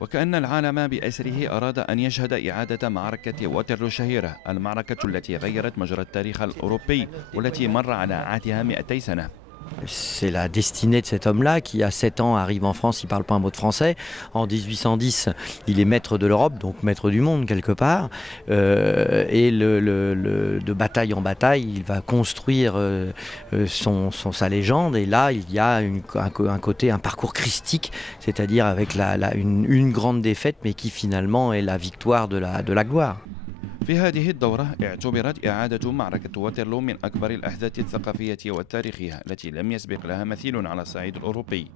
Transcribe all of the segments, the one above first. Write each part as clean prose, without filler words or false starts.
وكأن العالم بأسره أراد أن يشهد إعادة معركة واترلو الشهيرة، المعركة التي غيرت مجرى التاريخ الأوروبي والتي مر على عهدها 200 سنة. C'est la destinée de cet homme-là qui, à 7 ans, arrive en France, il ne parle pas un mot de français. En 1810, il est maître de l'Europe, donc maître du monde quelque part. Et de bataille en bataille, il va construire sa légende. Et là, il y a un côté, un parcours christique, c'est-à-dire avec une grande défaite, mais qui finalement est la victoire de la gloire. في هذه الدورة اعتبرت إعادة معركة واترلو من أكبر الأحداث الثقافية والتاريخية التي لم يسبق لها مثيل على الصعيد الأوروبي.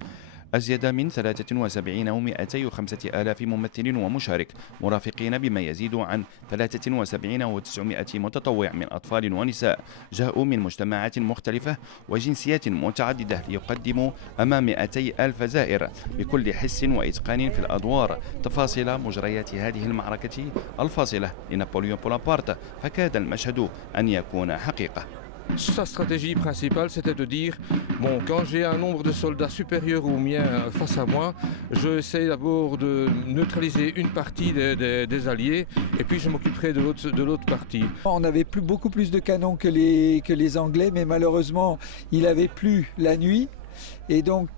أزيد من 73,205 آلاف ممثل ومشارك مرافقين بما يزيد عن 73,900 متطوع من أطفال ونساء جاءوا من مجتمعات مختلفة وجنسيات متعددة ليقدموا أمام 200 ألف زائر بكل حس وإتقان في الأدوار تفاصيل مجريات هذه المعركة الفاصلة لنابليون بونابرت، فكاد المشهد أن يكون حقيقة. Sa stratégie principale, c'était de dire, bon, quand j'ai un nombre de soldats supérieur au mien face à moi, je essaie d'abord de neutraliser une partie des alliés et puis je m'occuperai de l'autre partie. On avait beaucoup plus de canons que les Anglais, mais malheureusement, il avait plu la nuit. Et donc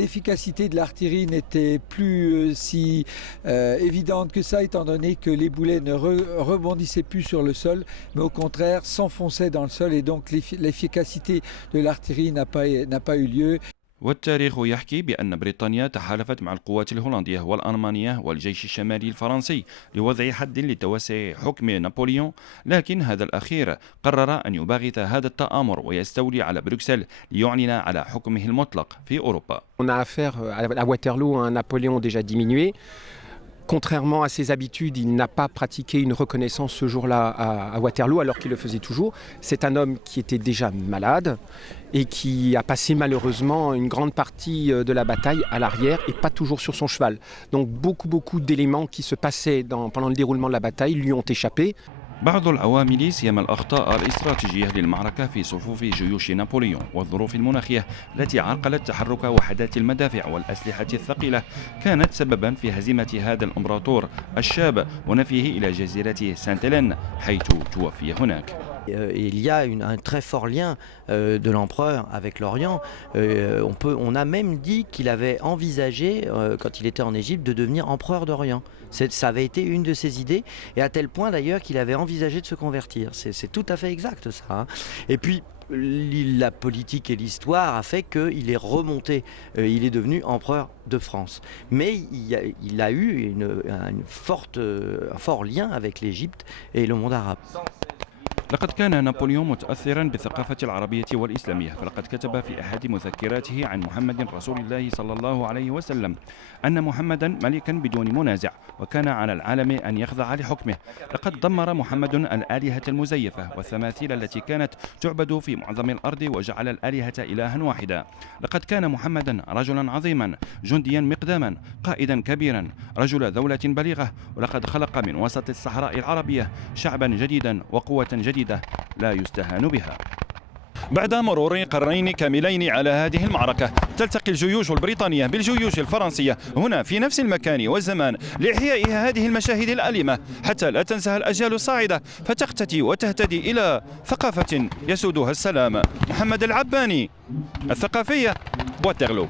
l'efficacité de l'artillerie n'était plus si évidente que ça, étant donné que les boulets ne rebondissaient plus sur le sol, mais au contraire s'enfonçaient dans le sol, et donc l'efficacité de l'artillerie n'a pas eu lieu. والتاريخ يحكي بأن بريطانيا تحالفت مع القوات الهولندية والألمانية والجيش الشمالي الفرنسي لوضع حد لتوسع حكم نابليون، لكن هذا الأخير قرر أن يباغت هذا التآمر ويستولي على بروكسل ليعلن على حكمه المطلق في أوروبا. On a affaire à Waterloo à un Napoléon déjà diminué. Contrairement à ses habitudes, il n'a pas pratiqué une reconnaissance ce jour-là à Waterloo, alors qu'il le faisait toujours. C'est un homme qui était déjà malade et qui a passé malheureusement une grande partie de la bataille à l'arrière et pas toujours sur son cheval. Donc beaucoup d'éléments qui se passaient pendant le déroulement de la bataille lui ont échappé. بعض العوامل سيما الأخطاء الاستراتيجية للمعركة في صفوف جيوش نابليون والظروف المناخية التي عرقلت تحرك وحدات المدافع والأسلحة الثقيلة كانت سببا في هزيمة هذا الإمبراطور الشاب ونفيه إلى جزيرة سانت هيلين حيث توفي هناك. Il y a un très fort lien de l'empereur avec l'Orient. On a même dit qu'il avait envisagé, quand il était en Égypte, de devenir empereur d'Orient. Ça avait été une de ses idées, et à tel point d'ailleurs qu'il avait envisagé de se convertir. C'est tout à fait exact ça, hein. Et puis la politique et l'histoire a fait qu'il est remonté, il est devenu empereur de France. Mais il a eu un fort lien avec l'Égypte et le monde arabe. لقد كان نابليون متأثرا بالثقافة العربية والإسلامية، فلقد كتب في أحد مذكراته عن محمد رسول الله صلى الله عليه وسلم أن محمدا ملكا بدون منازع، وكان على العالم أن يخضع لحكمه. لقد دمر محمد الآلهة المزيفة والتماثيل التي كانت تعبد في معظم الأرض وجعل الآلهة إلها واحدا. لقد كان محمدا رجلا عظيما، جنديا مقداما، قائدا كبيرا، رجل دولة بليغة، ولقد خلق من وسط الصحراء العربية شعبا جديدا وقوة جديدة لا يستهان بها. بعد مرور قرنين كاملين على هذه المعركة تلتقي الجيوش البريطانية بالجيوش الفرنسية هنا في نفس المكان والزمان لإحياء هذه المشاهد الأليمة حتى لا تنساها الأجيال الصاعدة فتختتي وتهتدي إلى ثقافة يسودها السلام. محمد العباني، الثقافية، واترلو.